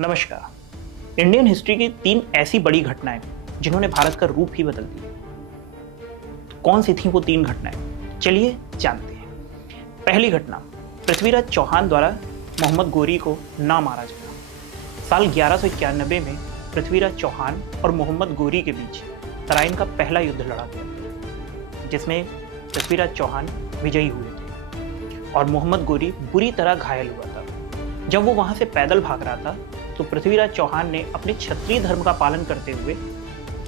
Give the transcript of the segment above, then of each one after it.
नमस्कार। Indian history की 3 ऐसी बड़ी घटनाएं जिन्होंने भारत का रूप ही बदल दिया। कौन सी थी वो 3 घटनाएं, चलिए जानते हैं। पहली घटना, पृथ्वीराज चौहान द्वारा मोहम्मद गोरी को ना मारा जाना। साल 1191 में पृथ्वीराज चौहान और मोहम्मद गोरी के बीच तराइन का पहला युद्ध लड़ा गया, जिसमें पृथ्वीराज चौहान विजयी हुए थे और मोहम्मद गोरी बुरी तरह घायल हुआ था। जब वो वहां से पैदल भाग रहा था तो पृथ्वीराज चौहान ने अपने क्षत्रिय धर्म का पालन करते हुए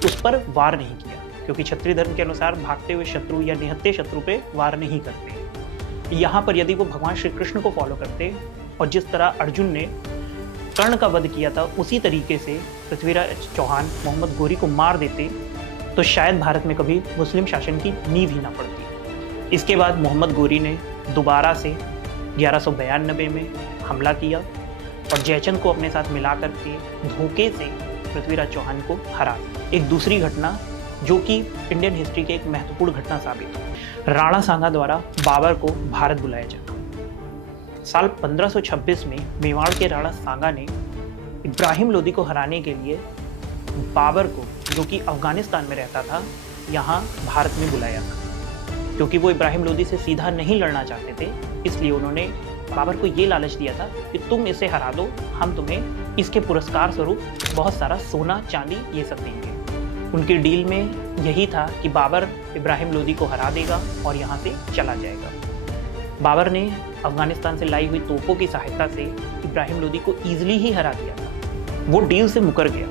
उस पर वार नहीं किया, क्योंकि क्षत्रिय धर्म के अनुसार भागते हुए शत्रु या निहत्थे शत्रु पे वार नहीं करते। यहाँ पर यदि वो भगवान श्री कृष्ण को फॉलो करते और जिस तरह अर्जुन ने कर्ण का वध किया था उसी तरीके से पृथ्वीराज चौहान मोहम्मद गोरी को मार देते तो शायद भारत में कभी मुस्लिम शासन की नींव ही ना पड़ती। इसके बाद मोहम्मद गोरी ने दोबारा से 1192 में हमला किया और जयचंद को अपने साथ मिलाकर के धोखे से पृथ्वीराज चौहान को हरा दिया। एक दूसरी घटना जो कि इंडियन हिस्ट्री की एक महत्वपूर्ण घटना साबित हुई, राणा सांगा द्वारा बाबर को भारत बुलाया जाना। साल 1526 में मेवाड़ के राणा सांगा ने इब्राहिम लोदी को हराने के लिए बाबर को, जो कि अफगानिस्तान में रहता था, यहाँ भारत में बुलाया था। क्योंकि वो इब्राहिम लोदी से सीधा नहीं लड़ना चाहते थे, इसलिए उन्होंने बाबर को ये लालच दिया था कि तुम इसे हरा दो, हम तुम्हें इसके पुरस्कार स्वरूप बहुत सारा सोना चांदी ये सब देंगे। उनकी डील में यही था कि बाबर इब्राहिम लोदी को हरा देगा और यहाँ से चला जाएगा। बाबर ने अफगानिस्तान से लाई हुई तोपों की सहायता से इब्राहिम लोदी को ईजिली ही हरा दिया था। वो डील से मुकर गया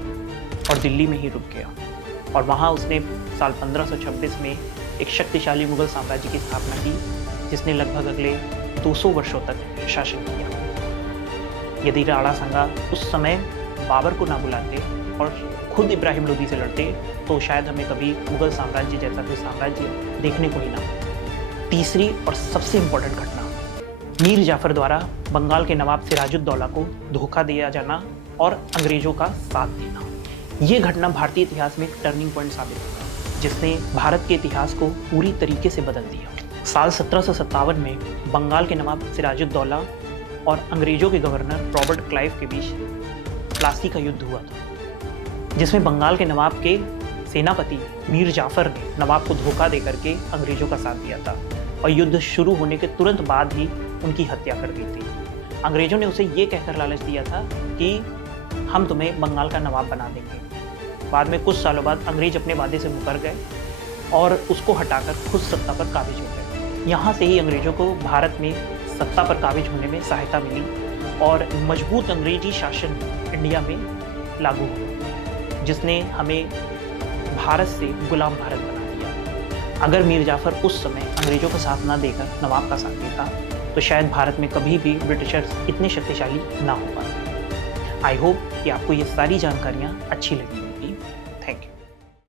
और दिल्ली में ही रुक गया और वहाँ उसने साल 1526 में एक शक्तिशाली मुगल साम्राज्य की स्थापना की, जिसने लगभग अगले 200 वर्षों तक शासन किया। यदि राणा सांगा उस समय बाबर को ना बुलाते और खुद इब्राहिम लोदी से लड़ते तो शायद हमें कभी मुगल साम्राज्य जैसा कोई साम्राज्य देखने को ही ना मिलता। तीसरी और सबसे इम्पोर्टेंट घटना, मीर जाफर द्वारा बंगाल के नवाब सिराजुद्दौला को धोखा दिया जाना और अंग्रेजों का साथ देना। ये घटना भारतीय इतिहास में एक टर्निंग पॉइंट साबित हुआ, जिसने भारत के इतिहास को पूरी तरीके से बदल दिया। साल 1757 में बंगाल के नवाब सिराजुद्दौला और अंग्रेजों के गवर्नर रॉबर्ट क्लाइव के बीच प्लासी का युद्ध हुआ था, जिसमें बंगाल के नवाब के सेनापति मीर जाफर ने नवाब को धोखा देकर के अंग्रेजों का साथ दिया था और युद्ध शुरू होने के तुरंत बाद ही उनकी हत्या कर दी थी। अंग्रेजों ने उसे ये कहकर लालच दिया था कि हम तुम्हें बंगाल का नवाब बना देंगे। बाद में कुछ सालों बाद अंग्रेज अपने वादे से मुकर गए और उसको हटाकर खुद सत्ता पर काबिज हो गए। यहाँ से ही अंग्रेजों को भारत में सत्ता पर काबिज होने में सहायता मिली और मजबूत अंग्रेजी शासन इंडिया में लागू हुआ, जिसने हमें भारत से गुलाम भारत बना दिया। अगर मीर जाफर उस समय अंग्रेजों का साथ ना देकर नवाब का साथ देता तो शायद भारत में कभी भी ब्रिटिशर्स इतने शक्तिशाली ना हो पाते। आई होप कि आपको ये सारी जानकारियाँ अच्छी लगी होगी।